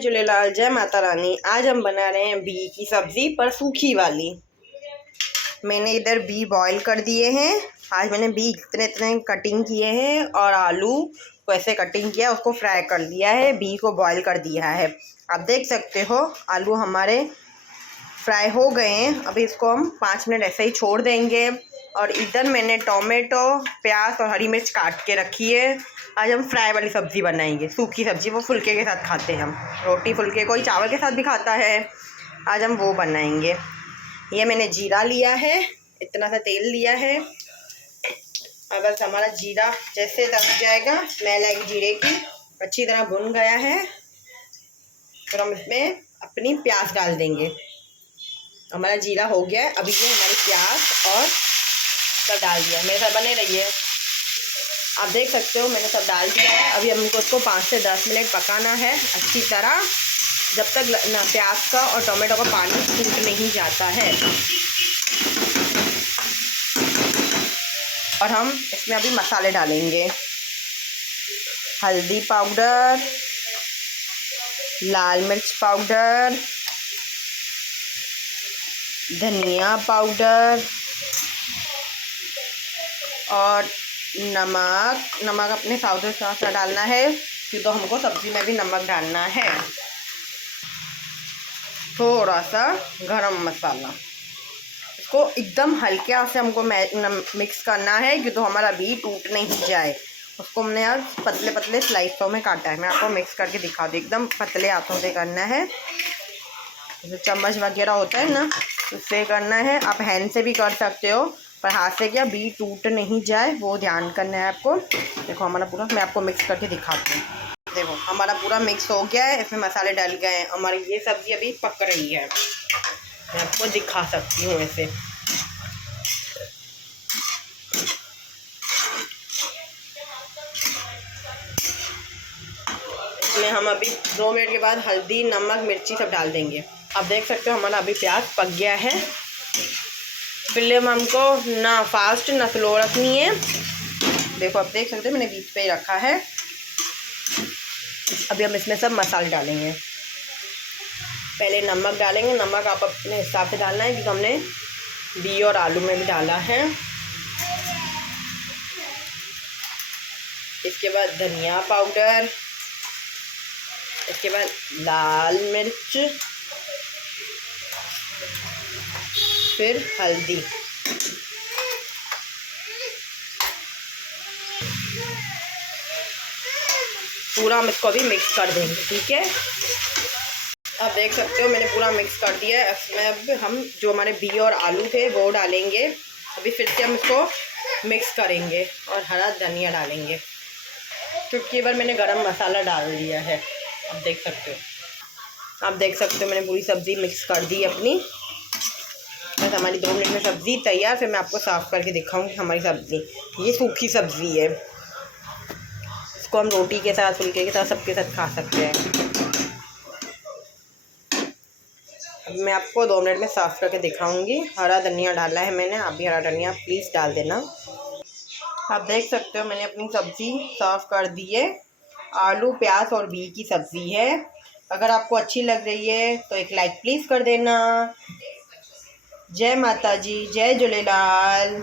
झूलेलाल, जय माता रानी। आज हम बना रहे हैं बी की सब्ज़ी, पर सूखी वाली। मैंने इधर बी बॉईल कर दिए हैं। आज मैंने बी इतने इतने कटिंग किए हैं और आलू को ऐसे कटिंग किया, उसको फ्राई कर लिया है, बी को बॉईल कर दिया है। आप देख सकते हो आलू हमारे फ्राई हो गए हैं। अभी इसको हम 5 मिनट ऐसे ही छोड़ देंगे। और इधर मैंने टोमेटो, प्याज और हरी मिर्च काट के रखी है। आज हम फ्राई वाली सब्ज़ी बनाएंगे, सूखी सब्ज़ी, वो फुलके के साथ खाते हैं हम। रोटी फुलके, कोई चावल के साथ भी खाता है। आज हम वो बनाएंगे। ये मैंने जीरा लिया है, इतना सा तेल लिया है। अब बस हमारा जीरा जैसे तक जाएगा, स्मेल आएगी जीरे की, अच्छी तरह भुन गया है। फिर हम इसमें अपनी प्याज डाल देंगे। हमारा जीरा हो गया है। अभी ये हमारी प्याज और सब डाल दिया। मेरे साथ बने रहिए। आप देख सकते हो मैंने सब डाल दिया है। अभी हमको इसको 5 से 10 मिनट पकाना है अच्छी तरह, जब तक ना प्याज का और टोमेटो का पानी सूख नहीं जाता है। और हम इसमें अभी मसाले डालेंगे। हल्दी पाउडर, लाल मिर्च पाउडर, धनिया पाउडर और नमक अपने स्वाद से डालना है, क्योंकि तो हमको सब्ज़ी में भी नमक डालना है। थोड़ा सा गरम मसाला, इसको एकदम हल्के हाथ से हमको मिक्स करना है, क्योंकि तो हमारा भी टूट नहीं जाए। उसको हमने यार पतले पतले स्लाइसों में काटा है। मैं आपको मिक्स करके दिखा दूँ। एकदम पतले हाथों से करना है, जो चम्मच वगैरह होता है ना, उससे करना है। आप हैंड से भी कर सकते हो, पर हाथ से क्या बी टूट नहीं जाए, वो ध्यान करना है आपको। देखो हमारा पूरा, मैं आपको मिक्स करके दिखाती हूँ। देखो हमारा पूरा मिक्स हो गया है, इसमें मसाले डल गए हैं। हमारी ये सब्ज़ी अभी पक रही है, मैं आपको दिखा सकती हूँ ऐसे। इसमें हम अभी 2 मिनट के बाद हल्दी, नमक, मिर्ची सब डाल देंगे। आप देख सकते हो हमारा अभी प्याज पक गया है। फ्लेम हमको ना फास्ट ना स्लो रखनी है। देखो आप देख सकते हो मैंने बीच पे ही रखा है। अभी हम इसमें सब मसाले डालेंगे। पहले नमक डालेंगे। नमक आप अपने हिसाब से डालना है, क्योंकि हमने बी और आलू में भी डाला है। इसके बाद धनिया पाउडर, इसके बाद लाल मिर्च, फिर हल्दी। पूरा हम इसको अभी मिक्स कर देंगे, ठीक है। आप देख सकते हो मैंने पूरा मिक्स कर दिया है। इसमें अब हम जो हमारे बी और आलू थे वो डालेंगे। अभी फिर से हम इसको मिक्स करेंगे और हरा धनिया डालेंगे, क्योंकि एक बार मैंने गरम मसाला डाल दिया है। आप देख सकते हो मैंने पूरी सब्ज़ी मिक्स कर दी अपनी। बस हमारी 2 मिनट में सब्ज़ी तैयार। फिर मैं आपको साफ़ करके दिखाऊंगी हमारी सब्ज़ी। ये सूखी सब्ज़ी है, इसको हम रोटी के साथ, फुलके के साथ, सबके साथ खा सकते हैं। अब मैं आपको 2 मिनट में साफ़ करके दिखाऊंगी। हरा धनिया डाला है मैंने, आप भी हरा धनिया प्लीज़ डाल देना। आप देख सकते हो मैंने अपनी सब्ज़ी साफ़ कर दी है। आलू, प्याज और बी की सब्ज़ी है। अगर आपको अच्छी लग रही है तो एक लाइक प्लीज़ कर देना। जय माता जी, जय झूलेलाल।